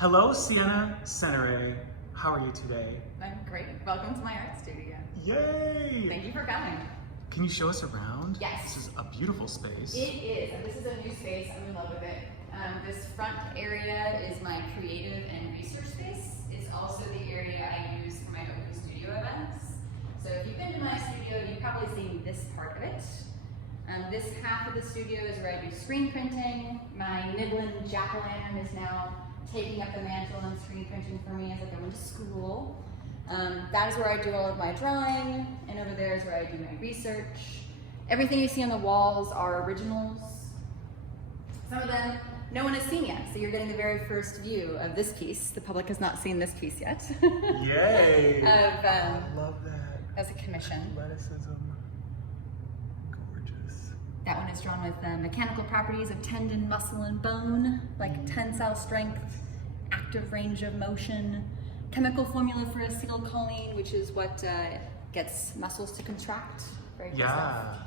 Hello, Sienna Cenere. How are you today? I'm great. Welcome to my art studio. Yay! Thank you for coming. Can you show us around? Yes. This is a beautiful space. It is. This is a new space. I'm in love with it. This front area is my creative and research space. It's also the area I use for my open studio events. So if you've been to my studio, you've probably seen this part of it. This half of the studio is where I do screen printing. My nibbling jack-o'-lantern is now taking up the mantle on screen printing for me as I go into school. That is where I do all of my drawing, and over there is where I do my research. Everything you see on the walls are originals. Some of them no one has seen yet, so you're getting the very first view of this piece. The public has not seen this piece yet. Yay! I love that. as a commission. Athleticism. Gorgeous. That one is drawn with mechanical properties of tendon, muscle, and bone, like tensile strength, active range of motion, chemical formula for acetylcholine, which is what gets muscles to contract. Very good stuff.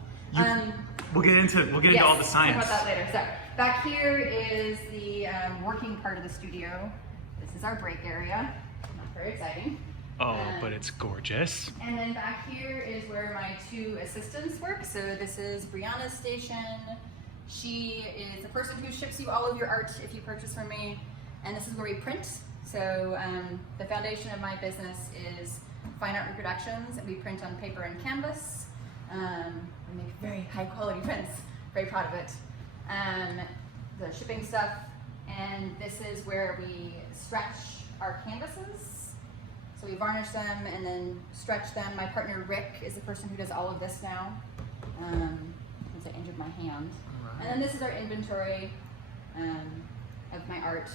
We'll get into Yes, all the science. Talk about that later. So back here is the working part of the studio. This is our break area. Not very exciting. Oh, but it's gorgeous. And then back here is where my two assistants work. So this is Brianna's station. She is the person who ships you all of your art if you purchase from me. And this is where we print. So the foundation of my business is fine art reproductions. We print on paper and canvas. We make very high quality prints. Very proud of it. The shipping stuff. And this is where we stretch our canvases. So we varnish them and then stretch them. My partner Rick is the person who does all of this now. Since I injured my hand. Right. And then this is our inventory of my art.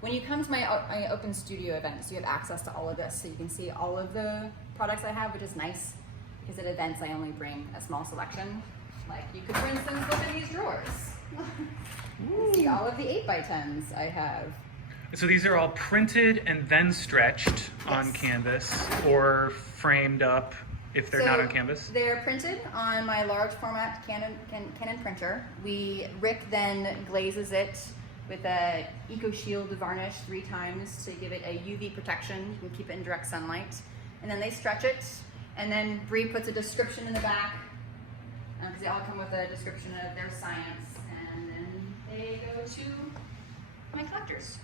When you come to my open studio events, you have access to all of this. So you can see all of the products I have, which is nice. Because at events, I only bring a small selection. Like you could, for instance, look at these drawers. See all of the 8x10s I have. So these are all printed and then stretched on canvas or framed up if they're not on canvas? They're printed on my large format Canon printer. Rick then glazes it with a Eco Shield varnish 3 times to give it a UV protection. You can keep it in direct sunlight. And then they stretch it. And then Bree puts a description in the back because they all come with a description of their science. And then they go to my collectors.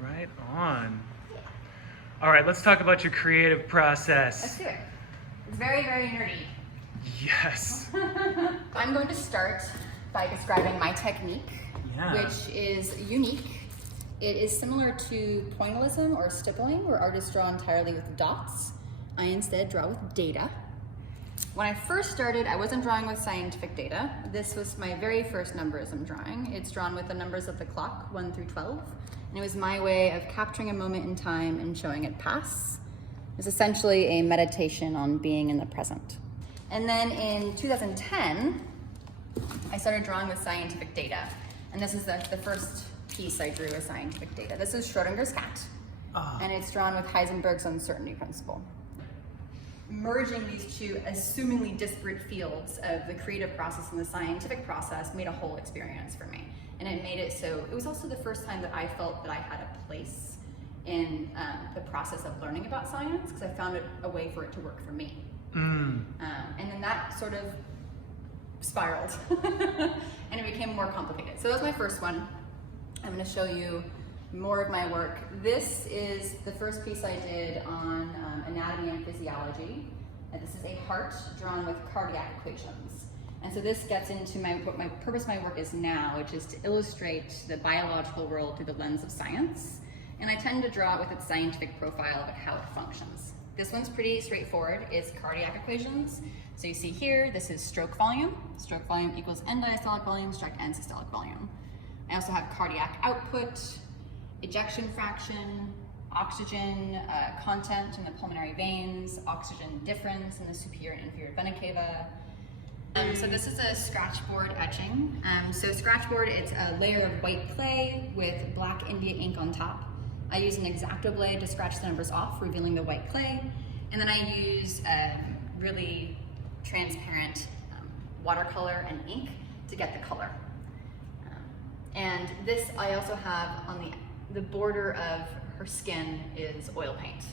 Right on. Yeah. All right, let's talk about your creative process. Let's do it. It's very, very nerdy. Yes. I'm going to start by describing my technique, which is unique. It is similar to pointillism or stippling, where artists draw entirely with dots. I instead draw with data. When I first started, I wasn't drawing with scientific data. This was my very first numbers I'm drawing. It's drawn with the numbers of the clock, 1 through 12. And it was my way of capturing a moment in time and showing it pass. It's essentially a meditation on being in the present. And then in 2010, I started drawing with scientific data. And this is the first piece I drew with scientific data. This is Schrodinger's cat. And it's drawn with Heisenberg's uncertainty principle. Merging these two assumingly disparate fields of the creative process and the scientific process made a whole experience for me. And it made it so, it was also the first time that I felt that I had a place in the process of learning about science, because I found a way for it to work for me. And then that sort of spiraled and it became more complicated. So that was my first one. I'm going to show you more of my work. This is the first piece I did on anatomy and physiology. And this is a heart drawn with cardiac equations. And so this gets into what my purpose of my work is now, which is to illustrate the biological world through the lens of science. And I tend to draw it with its scientific profile of how it functions. This one's pretty straightforward. It's cardiac equations. So you see here, this is stroke volume. Stroke volume equals end diastolic volume, stroke end systolic volume. I also have cardiac output, ejection fraction, oxygen content in the pulmonary veins, oxygen difference in the superior and inferior vena cava. So this is a scratchboard etching. So scratchboard, it's a layer of white clay with black India ink on top. I use an X-Acto blade to scratch the numbers off, revealing the white clay. And then I use really transparent watercolor and ink to get the color. And this I also have on the the border of her skin is oil paint.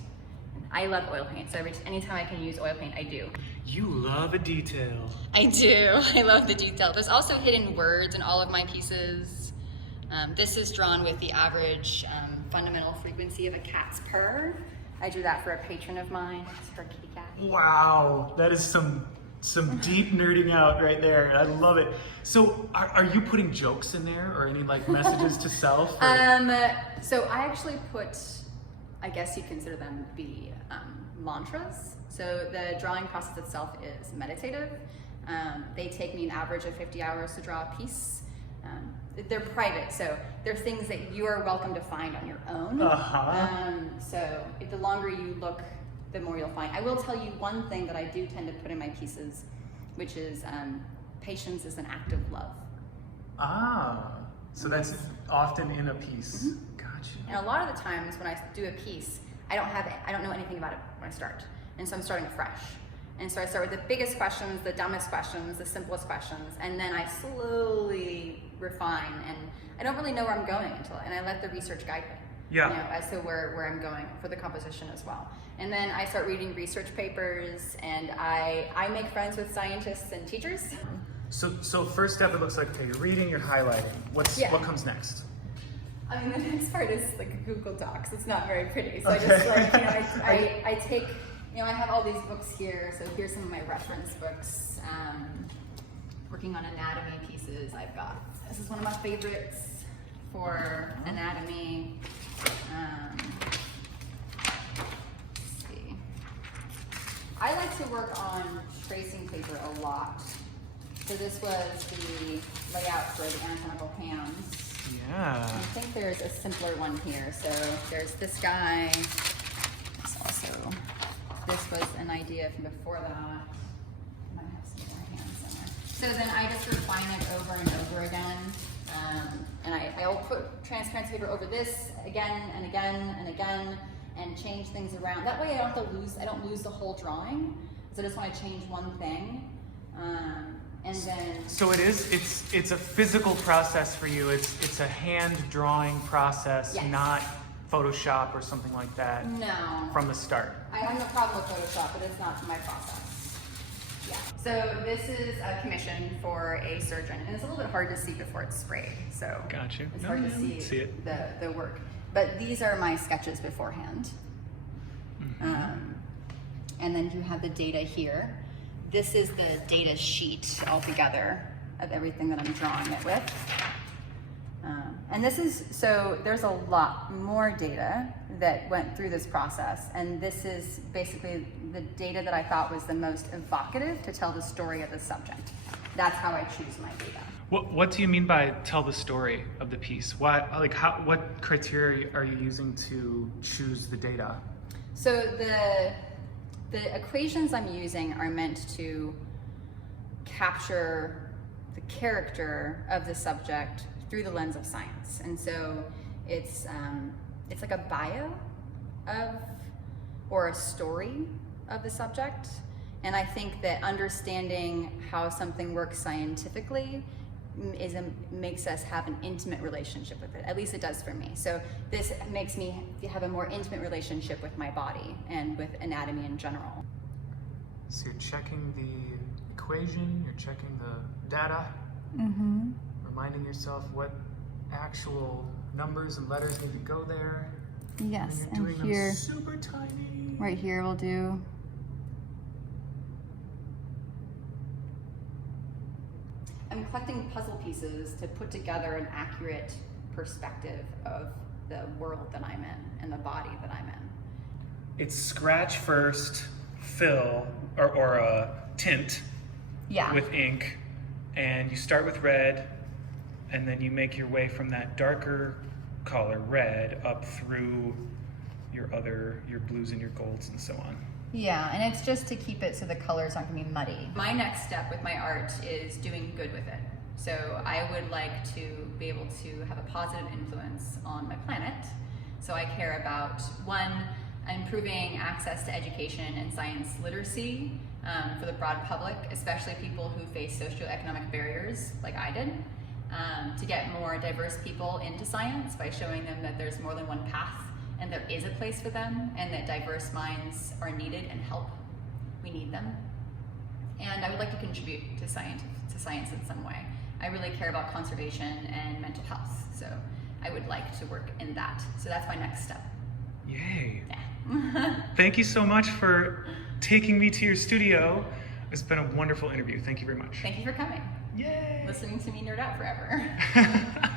I love oil paint, so anytime I can use oil paint, I do. You love a detail. I do. I love the detail. There's also hidden words in all of my pieces. This is drawn with the average fundamental frequency of a cat's purr. I drew that for a patron of mine. It's her kitty cat. Wow, that is some deep nerding out right there. I love it. So are you putting jokes in there or any like messages to self? So I actually put, I guess you'd consider them to be mantras. So the drawing process itself is meditative. They take me an average of 50 hours to draw a piece. They're private, so they're things that you are welcome to find on your own. So the longer you look, the more you'll find. I will tell you one thing that I do tend to put in my pieces, which is patience is an act of love. So that's often in a piece. Gotcha. And a lot of the times when I do a piece, I don't know anything about it when I start. And so I'm starting fresh. And so I start with the biggest questions, the dumbest questions, the simplest questions, and then I slowly refine, and I don't really know where I'm going and I let the research guide me. Yeah. You know, as to where I'm going for the composition as well. And then I start reading research papers, and I make friends with scientists and teachers. So first step, it looks like, okay, you're reading, you're highlighting. What comes next? I mean, the next part is like a Google Docs. It's not very pretty. So I just like, you know, I take, you know, I have all these books here. So here's some of my reference books. Working on anatomy pieces, this is one of my favorites for anatomy. Let's see. I like to work on tracing paper a lot. So this was the layout for the anatomical hands. Yeah. I think there's a simpler one here. So there's this guy. This was an idea from before that. I might have some more hands in there. So then I just refine it over and over again. And I'll put transparent paper over this again and again and again and change things around. That way I don't lose the whole drawing. So I just want to change one thing. And then so it's a physical process for you. It's a hand drawing process, yes. Not Photoshop or something like that. No. From the start. I have no problem with Photoshop, but it's not my process. Yeah. So this is a commission for a surgeon, and it's a little bit hard to see before it's sprayed. So got you. It's hard to see it. The work. But these are my sketches beforehand. And then you have the data here. This is the data sheet altogether of everything that I'm drawing it with. And there's a lot more data that went through this process, and this is basically the data that I thought was the most evocative to tell the story of the subject. That's how I choose my data. What do you mean by tell the story of the piece? What criteria are you using to choose the data? So the equations I'm using are meant to capture the character of the subject through the lens of science. And so it's like a bio or a story of the subject. And I think that understanding how something works scientifically makes us have an intimate relationship with it. At least it does for me. So this makes me have a more intimate relationship with my body and with anatomy in general. So you're checking the equation, you're checking the data, reminding yourself what actual numbers and letters need to go there. Yes, and you're doing them super tiny. Right here we'll do. I'm collecting puzzle pieces to put together an accurate perspective of the world that I'm in and the body that I'm in. It's scratch first, fill, or a tint with ink, and you start with red, and then you make your way from that darker color, red, up through your blues and your golds and so on. Yeah, and it's just to keep it so the colors aren't gonna be muddy. My next step with my art is doing good with it. So I would like to be able to have a positive influence on my planet. So I care about, one, improving access to education and science literacy for the broad public, especially people who face socioeconomic barriers like I did. to get more diverse people into science by showing them that there's more than one path and there is a place for them, and that diverse minds are needed and help. We need them. And I would like to contribute to science in some way. I really care about conservation and mental health, so I would like to work in that. So that's my next step. Yay. Yeah. Thank you so much for taking me to your studio. It's been a wonderful interview. Thank you very much. Thank you for coming. Yay. Listening to me nerd out forever.